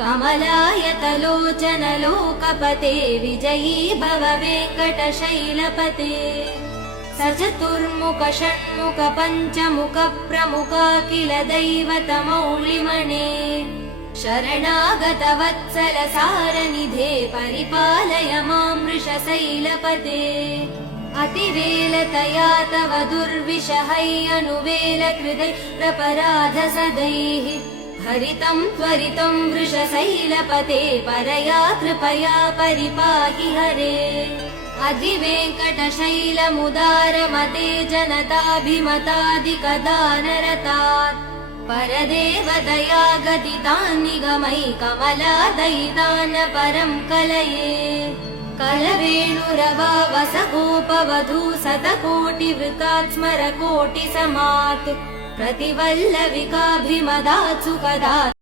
कमलायतलोचन लोकपते विजयी भव वेङ्कटशैलपते सचतुर्मुख षण्मुख पञ्चमुख प्रमुखाखिल दैवतमौलिमणे शरणागत वत्सल सारनिधे परिपालय मां वृषशैलपते अतिवेलतया तव दुर्विषहै अनुवेल कृदै प्रपराध सदैः हरितं त्वरितं वृषशैलपते परया कृपया परिपाहि हरे अधिवेङ्कटशैलमुदारमते जनताभिमतादिकदानरतात् परदेवदया गदितान् निगमै कमलादयितान् परं कलये कलवेणुरवावसगोपवधू शतकोटिवृकात् स्मरकोटिसमात् प्रतिवल्लविकाभिमदात् सुखदात्